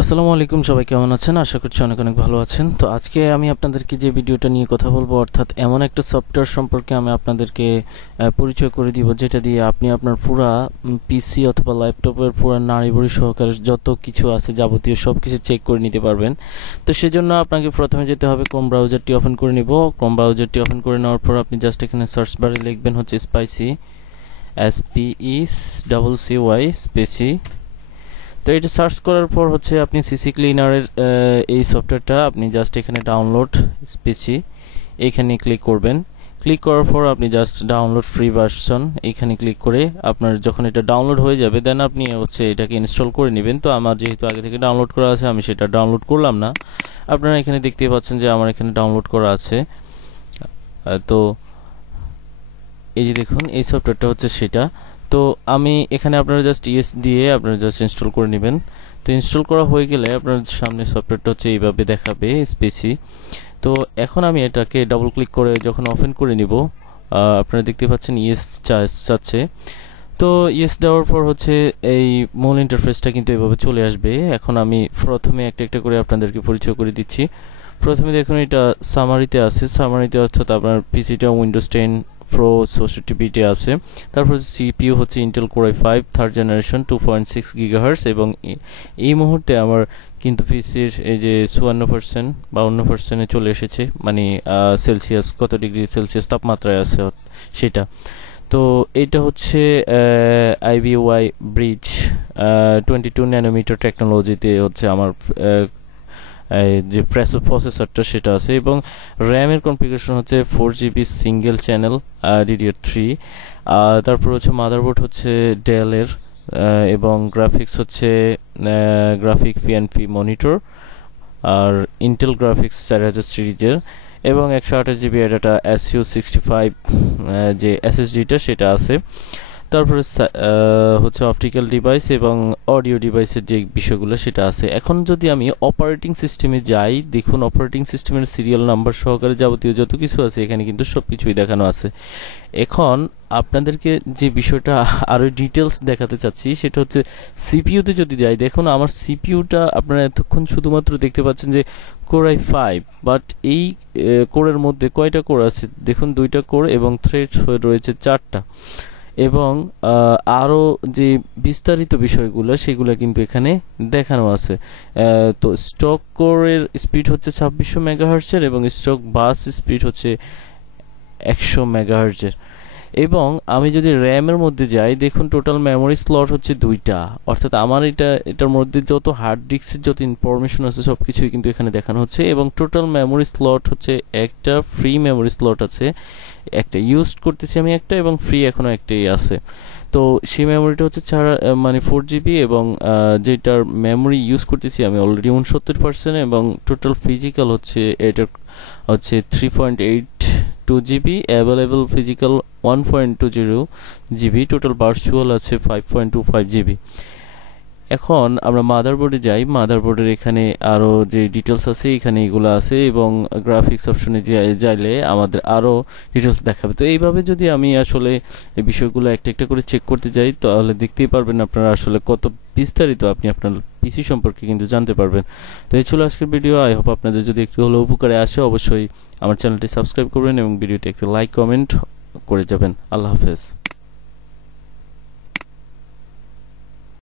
আসসালামু আলাইকুম, সবাই কেমন আছেন? আশা করছি অনেক অনেক ভালো আছেন। তো আজকে আমি আপনাদেরকে যে ভিডিওটা নিয়ে কথা বলবো, অর্থাৎ এমন একটা সফটওয়্যার সম্পর্কে আমি আপনাদেরকে পরিচয় করে দিব, যেটা দিয়ে আপনি আপনার পুরা পিসি অথবা ল্যাপটপের পুরা নাড়িভুড়ি সহকারে যত কিছু আছে যাবতীয় সব কিছু চেক করে নিতে পারবেন। তো সেজন্য আপনাকে প্রথমে যেতে হবে, ক্রোম ব্রাউজারটি ওপেন করে নিব। ক্রোম ব্রাউজারটি ওপেন করে নেওয়ার পর আপনি জাস্ট এখানে সার্চ বারে লিখবেন হচ্ছে স্পাইসি, SPECY স্পেসি। তো এটা সার্চ করার পর হচ্ছে আপনি সিসি ক্লিনারের এই সফটওয়্যারটা আপনি জাস্ট এখানে ডাউনলোড স্পেসি এইখানে ক্লিক করবেন। ক্লিক করার পর আপনি জাস্ট ডাউনলোড ফ্রি ভার্সন এইখানে ক্লিক করে আপনার যখন এটা ডাউনলোড হয়ে যাবে দেন আপনি হচ্ছে এটাকে ইনস্টল করে নেবেন। তো আমার যেহেতু আগে থেকে ডাউনলোড করা আছে আমি সেটা ডাউনলোড করলাম না। আপনারা এখানে দেখতে পাচ্ছেন যে আমার এখানে ডাউনলোড করা আছে। তো এই যে দেখুন এই সফটওয়্যারটা হচ্ছে সেটা। তো আমি এখানে আপনারা জাস্ট ইয়েস দিয়ে আপনারা জাস্ট ইনস্টল করে নেবেন। তো ইনস্টল করা হয়ে গেলে আপনার সামনে সফটওয়্যারটা হচ্ছে এইভাবে দেখাবে স্পেসি। তো এখন আমি এটাকে ডাবল ক্লিক করে যখন ওপেন করে নিব, আপনারা দেখতে পাচ্ছেন ইয়েস চাচ্ছে। তো ইয়েস দেওয়ার পর হচ্ছে এই মূল ইন্টারফেসটা কিন্তু এভাবে চলে আসবে। এখন আমি প্রথমে একটা একটা করে আপনাদেরকে পরিচয় করে দিচ্ছি। প্রথমে দেখুন এটা সামারিতে আছে। সামারিতে অর্থাৎ আপনার পিসিটা উইন্ডোজ 10 প্রো 64 আছে। তারপর সিপিইউ হচ্ছে Intel core i5 third generation 2.6 gigahertz, এবং এই মুহূর্তে আমার কিন্তু পিসির এই যে 54% 52% চলে এসেছে, মানে সেলসিয়াস কত ডিগ্রি সেলসিয়াস তাপমাত্রায় আছে সেটা। তো এটা হচ্ছে আইবিওয়াই ব্রিজ 22 ন্যানোমিটার টেকনোলজিতে হচ্ছে আমার যে প্রসেসরটা সেটা আছে, এবং র্যামের কনফিগারেশন হচ্ছে 4GB সিঙ্গেল চ্যানেল DDR3। তারপর হচ্ছে মাদারবোর্ড হচ্ছে ডেলের, এবং গ্রাফিক্স হচ্ছে গ্রাফিক পিএনপি মনিটর, আর ইন্টেল গ্রাফিক্স 4000 সিরিজের, এবং 128GB ডাটা SU65 যে এসএসডিটা সেটা আছে। তারপরে হচ্ছে অপটিক্যাল ডিভাইস এবং অডিও ডিভাইসের যে বিষয়গুলো সেটা আছে। এখন যদি আমি অপারেটিং সিস্টেমে যাই, দেখুন অপারেটিং সিস্টেমের সিরিয়াল নাম্বার সহকারে যাবতীয় যত কিছু আছে এখানে কিন্তু সব কিছুই দেখানো আছে। এখন আপনাদেরকে যে বিষয়টা আরো ডিটেলস দেখাতে চাচ্ছি সেটা হচ্ছে সিপিইউতে যদি যাই, দেখুন আমার সিপিইউটা আপনারা এতক্ষণ শুধুমাত্র দেখতে পাচ্ছেন যে কোর i5, বাট এই কোরের মধ্যে কয়টা কোর আছে দেখুন, 2টা কোর এবং থ্রেডস রয়েছে 4টা, এবং আরো যে বিস্তারিত বিষয়গুলো সেগুলো কিন্তু এখানে দেখানো আছে। তো স্টক কোরের স্পিড হচ্ছে 2600 মেগাহার্টজের, এবং স্টক বাস স্পিড হচ্ছে 100 মেগাহার্টজের। এবং আমি যদি র্যামের মধ্যে যাই, দেখুন টোটাল মেমোরি স্লট হচ্ছে 2টা, অর্থাৎ আমার এটার মধ্যে যত হার্ড ডিস্কের যত ইনফরমেশন আছে সবকিছুই কিন্তু এখানে দেখানো হচ্ছে। এবং টোটাল মেমোরি স্লট হচ্ছে একটা ফ্রি মেমোরি স্লট আছে, একটা ইউজ করতেছি আমি একটা, এবং ফ্রি এখনো একটাই আছে। তো সেই মেমোরিটা হচ্ছে মানে 4GB, এবং যেটার মেমোরি ইউজ করতেছি আমি অলরেডি 69%, এবং টোটাল ফিজিক্যাল হচ্ছে এটার হচ্ছে 3.82GB, available physical 1.20GB, total virtual আছে 5.25GB। এখন আমরা মাদারবোর্ডে যাই। মাদারবোর্ডের এখানে আরো যে ডিটেলস আছে এখানে এগুলো আছে, এবং গ্রাফিক্স অপশনে যাইলে আমাদের আরো ডিটেলস দেখাবে। তো এইভাবে যদি আমি আসলে এই বিষয়গুলো একটা একটা করে চেক করতে যাই, তাহলে দেখতেই পারবেন আপনারা আসলে কত বিস্তারিত আপনি আপনার পিসি সম্পর্কে কিন্তু জানতে পারবেন। তো এই ছিল আজকের ভিডিও। আই হোপ আপনাদের যদি একটু হলেও উপকারে আসে, অবশ্যই আমার চ্যানেলটি সাবস্ক্রাইব করবেন এবং ভিডিওটি একটু লাইক কমেন্ট করে যাবেন। আল্লাহ হাফেজ।